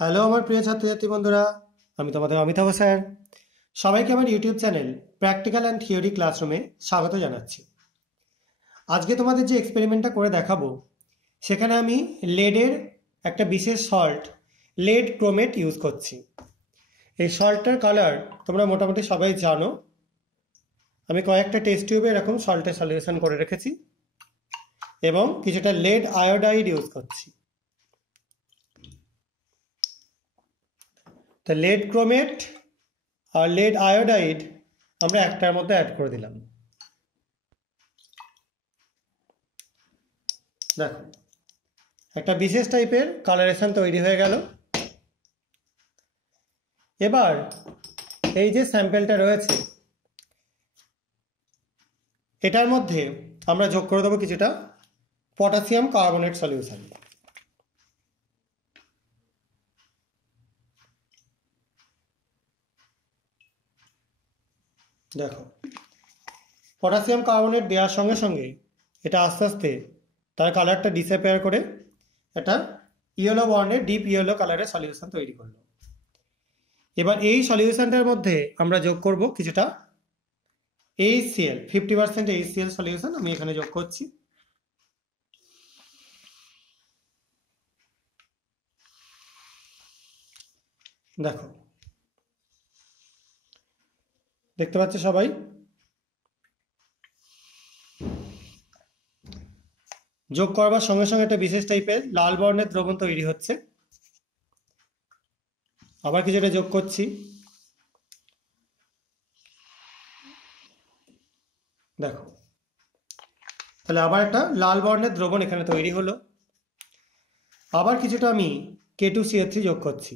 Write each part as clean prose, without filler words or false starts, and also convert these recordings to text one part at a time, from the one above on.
Hello আমার প্রিয় ছাত্রছাত্রী বন্ধুরা, আমি তোমাদের অমিতাভ স্যার। সবাইকে আমার YouTube channel practical and theory ক্লাসরুমে স্বাগত জানাচ্ছি। আজকে তোমাদের যে এক্সপেরিমেন্টটা করে দেখাবো, সেখানে আমি লেডের একটা বিশেষ সল্ট, লেড ক্রোমেট ইউজ করছি। এই সল্টটার কালার তোমরা মোটামুটি সবাই জানো। আমি কয়েকটা টেস্ট টিউবে এরকম সল্টের সলিউশন করে রেখেছি এবং কিছুটা লেড আয়োডাইড ইউজ করছি। তো লেড ক্রোমেট আর লেড আয়োডাইড আমরা একটার মধ্যে অ্যাড করে দিলাম। দেখো, একটা বিশেষ টাইপের কালারেশন তৈরি হয়ে গেল। এবার এই যে স্যাম্পেলটা রয়েছে, এটার মধ্যে আমরা যোগ করে দেবো কিছুটা পটাশিয়াম কার্বনেট সলিউশন। দেখো, পটাশিয়াম কার্বনেট দেওয়ার সঙ্গে সঙ্গে এটা আস্তে আস্তে তার কালারটা ডিসঅ্যাপিয়ার করে একটা ইয়েলো বর্ণের ডিপ ইয়েলো কালারের সলিউশন তৈরি করলো। এবার এই সলিউশনটার মধ্যে আমরা যোগ করব কিছুটা HCl, 50% HCl সলিউশন আমি এখানে যোগ করছি। দেখো, দেখতে পাচ্ছ সবাই? যোগ করবার সঙ্গে সঙ্গে একটা বিশেষ টাইপের লাল বর্ণের দ্রবণ তৈরি হচ্ছে। আবার কিছুটা যোগ করছি। দেখো, তাহলে আবার একটা লাল বর্ণের দ্রবণ এখানে তৈরি হলো। আবার কিছুটা আমি K2CH3 যোগ করছি।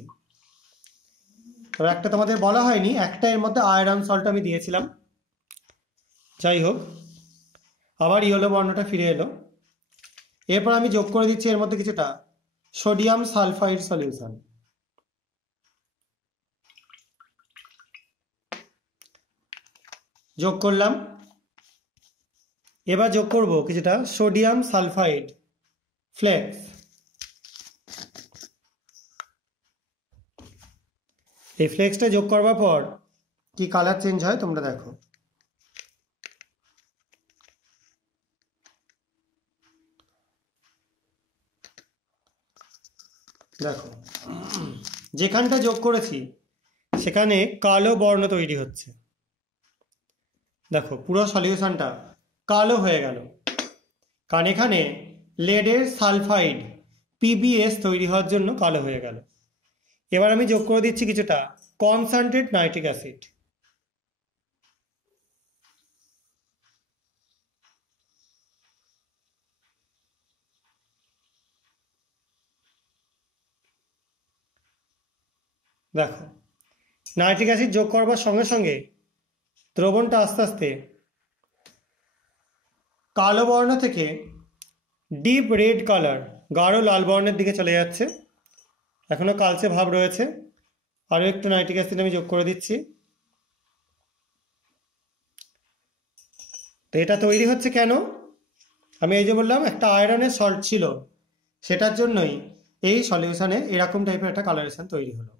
তবে একটা তোমাদের বলা হয়নি, একটা এর মধ্যে আয়রন সল্ট আমি দিয়েছিলাম। যাই হোক, আবার ইয়েলো বর্ণটা ফিরে এলো। এরপর আমি যোগ করে দিচ্ছি এর মধ্যে কিছুটা সোডিয়াম সালফাইড সলিউশন। যোগ করলাম। এবার যোগ করব কিছুটা সোডিয়াম সালফাইড ফ্লেক্স। এই ফ্লেক্সটা যোগ করবার পর কি কালার চেঞ্জ হয় তোমরা দেখো। দেখো, যেখানটা যোগ করেছি সেখানে কালো বর্ণ তৈরি হচ্ছে। দেখো, পুরো সলিউশনটা কালো হয়ে গেল, কারণ এখানে লেডের সালফাইড PbS তৈরি হওয়ার জন্য কালো হয়ে গেল। এবার আমি যোগ করে দিচ্ছি কিছুটা কনসেন্ট্রেট নাইট্রিক অ্যাসিড। দেখো, নাইট্রিক অ্যাসিড যোগ করবার সঙ্গে সঙ্গে দ্রবণটা আস্তে আস্তে কালো বর্ণ থেকে ডিপ রেড কালার, গাঢ় লাল বর্ণের দিকে চলে যাচ্ছে। এখনো কালচে ভাব রয়েছে। আরও একটু নাইট্রিক অ্যাসিড আমি যোগ করে দিচ্ছি। তো এটা তৈরি হচ্ছে কেন? আমি এই যে বললাম একটা আয়রনের সল্ট ছিল, সেটার জন্যই এই সলিউশনে এরকম টাইপের একটা কালারেশন তৈরি হলো।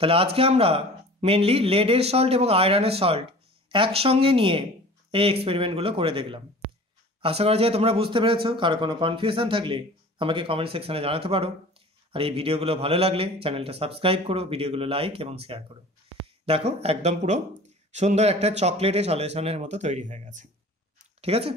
তাহলে আজকে আমরা মেনলি লেডের সল্ট এবং আয়রনের সল্ট একসঙ্গে নিয়ে এই এক্সপেরিমেন্টগুলো করে দেখলাম। আশা করা যায় তোমরা বুঝতে পেরেছো। কারো কোনো কনফিউশন থাকলে আমাকে কমেন্ট সেকশনে জানাতে পারো। আর এই ভিডিওগুলো ভালো লাগলে চ্যানেলটা সাবস্ক্রাইব করো, ভিডিওগুলো লাইক এবং শেয়ার করো। দেখো, একদম পুরো সুন্দর একটা চকলেটের সলিউশনের মতো তৈরি হয়ে গেছে। ঠিক আছে?